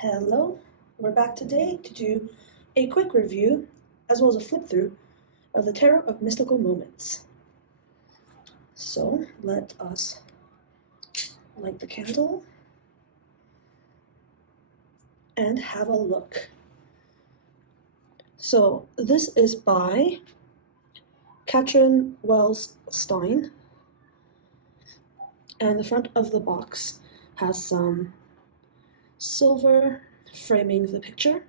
Hello, we're back today to do a quick review as well as a flip through of the Tarot of Mystical Moments. So let us light the candle and have a look. So this is by Katrin Wells Stein, and the front of the box has some silver framing the picture.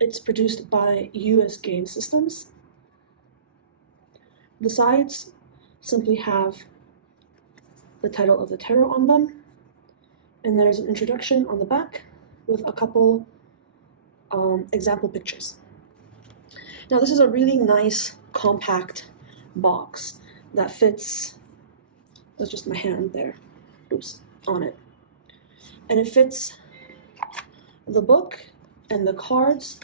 It's produced by US Game Systems. The sides simply have the title of the tarot on them, and there's an introduction on the back with a couple example pictures. Now this is a really nice compact box that fits, that's just my hand there, oops, on it. And it fits the book and the cards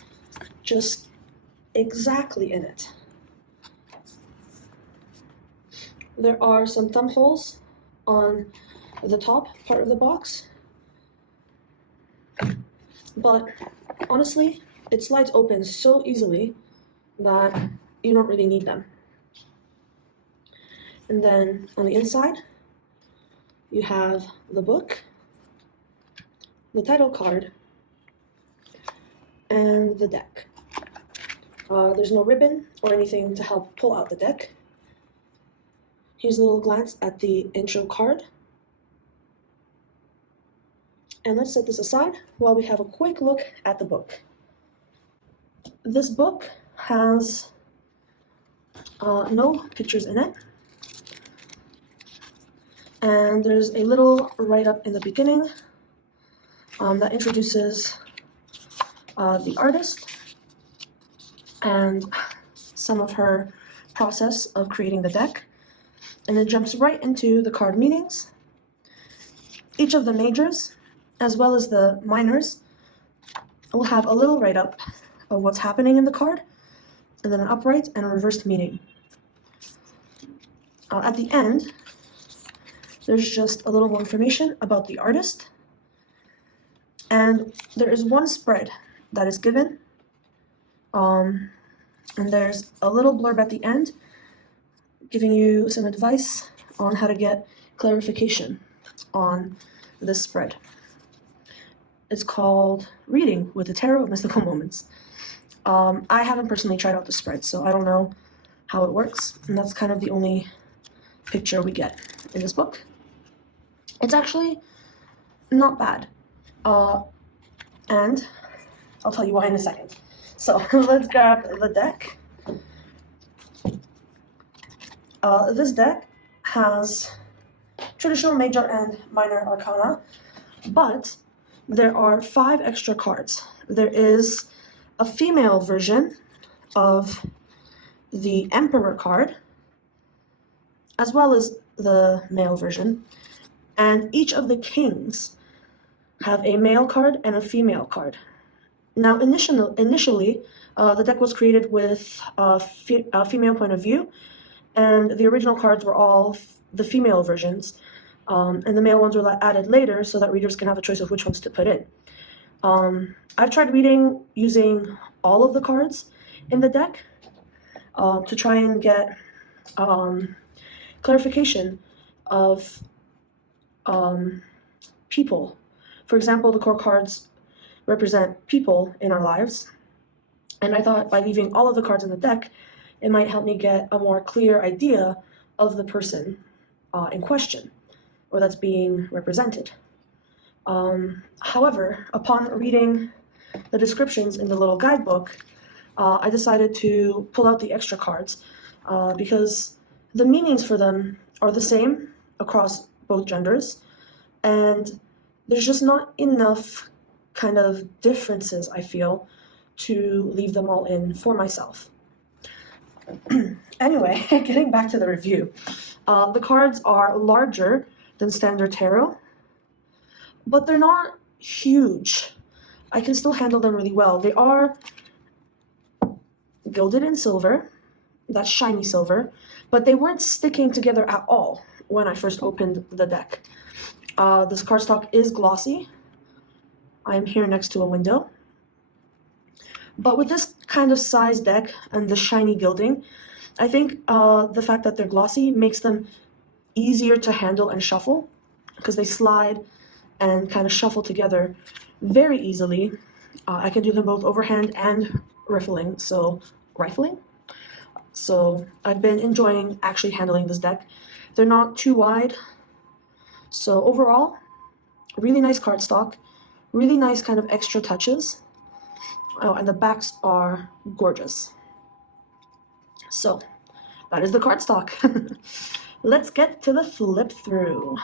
just exactly in it. There are some thumb holes on the top part of the box, but honestly, it slides open so easily that you don't really need them. And then on the inside, you have the book, the title card, and the deck. There's no ribbon or anything to help pull out the deck. Here's a little glance at the intro card. And let's set this aside while we have a quick look at the book. This book has no pictures in it. And there's a little write-up in the beginning that introduces the artist and some of her process of creating the deck, and it jumps right into the card meanings. Each of the majors, as well as the minors, will have a little write-up of what's happening in the card, and then an upright and a reversed meaning. At the end, there's just a little more information about the artist, and there is one spread that is given, and there's a little blurb at the end giving you some advice on how to get clarification on this spread. It's called Reading with the Tarot of Mystical Moments. I haven't personally tried out the spread, so I don't know how it works, and that's kind of the only picture we get in this book. It's actually not bad. And I'll tell you why in a second. So let's grab the deck. This deck has traditional major and minor arcana, but there are 5 extra cards. There is a female version of the Emperor card, as well as the male version, and each of the kings have a male card and a female card. Now, initially, the deck was created with a female point of view, and the original cards were all the female versions, and the male ones were added later so that readers can have a choice of which ones to put in. I've tried reading using all of the cards in the deck to try and get clarification of people. For example, the core cards represent people in our lives, and I thought by leaving all of the cards in the deck, it might help me get a more clear idea of the person in question, or that's being represented. However, upon reading the descriptions in the little guidebook, I decided to pull out the extra cards because the meanings for them are the same across both genders, and there's just not enough kind of differences, I feel, to leave them all in for myself. Anyway, getting back to the review. The cards are larger than standard tarot, but they're not huge. I can still handle them really well. They are gilded in silver, that's shiny silver, but they weren't sticking together at all when I first opened the deck. This cardstock is glossy, I am here next to a window. But with this kind of size deck and the shiny gilding, I think the fact that they're glossy makes them easier to handle and shuffle, because they slide and kind of shuffle together very easily. I can do them both overhand and rifling, so I've been enjoying actually handling this deck. They're not too wide, so overall, really nice cardstock, really nice kind of extra touches. Oh, and the backs are gorgeous. So that is the cardstock. Let's get to the flip through.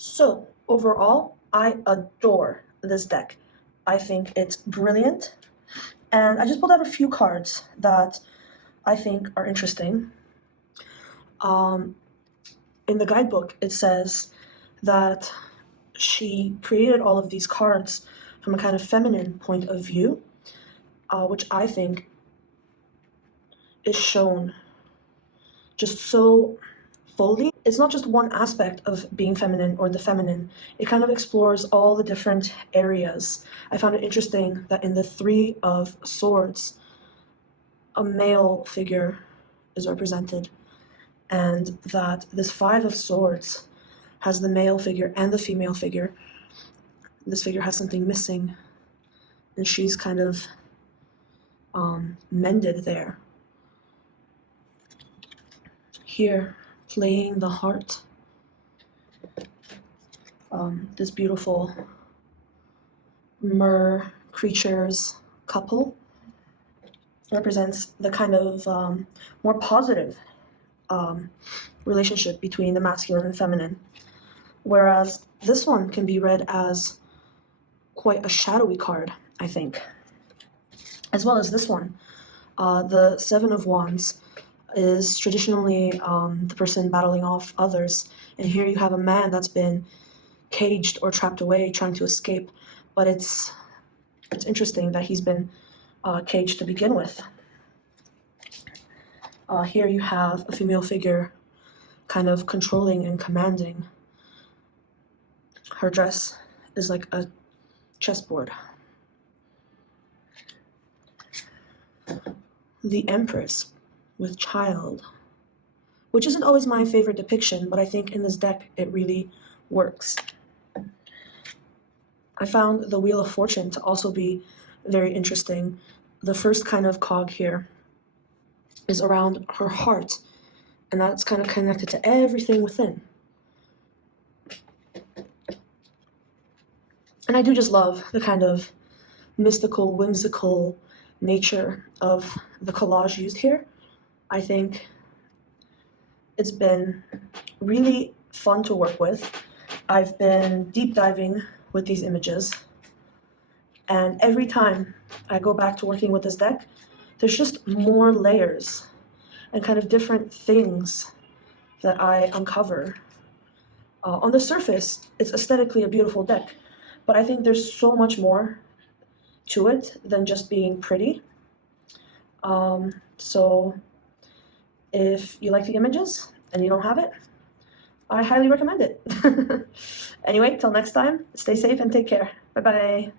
So overall, I adore this deck. I think it's brilliant. And I just pulled out a few cards that I think are interesting. In the guidebook, it says that she created all of these cards from a kind of feminine point of view, which I think is shown just so fully. It's not just one aspect of being feminine or the feminine. It kind of explores all the different areas. I found it interesting that in the Three of Swords, a male figure is represented, and that this Five of Swords has the male figure and the female figure. This figure has something missing, and she's kind of mended there. Here, playing the heart, this beautiful mer creatures couple represents the kind of more positive relationship between the masculine and feminine, whereas this one can be read as quite a shadowy card, I think, as well as this one. The Seven of Wands is traditionally the person battling off others, and here you have a man that's been caged or trapped away trying to escape, but it's interesting that he's been caged to begin with. Here you have a female figure kind of controlling and commanding. Her dress is like a chessboard. The Empress with child, which isn't always my favorite depiction, but I think in this deck it really works. I found the Wheel of Fortune to also be very interesting. The first kind of cog here is around her heart, and that's kind of connected to everything within. And I do just love the kind of mystical, whimsical nature of the collage used here. I think it's been really fun to work with. I've been deep diving with these images, and every time I go back to working with this deck, there's just more layers and kind of different things that I uncover. On the surface, it's aesthetically a beautiful deck, but I think there's so much more to it than just being pretty. So if you like the images and you don't have it, I highly recommend it. Anyway, till next time, stay safe and take care. Bye-bye.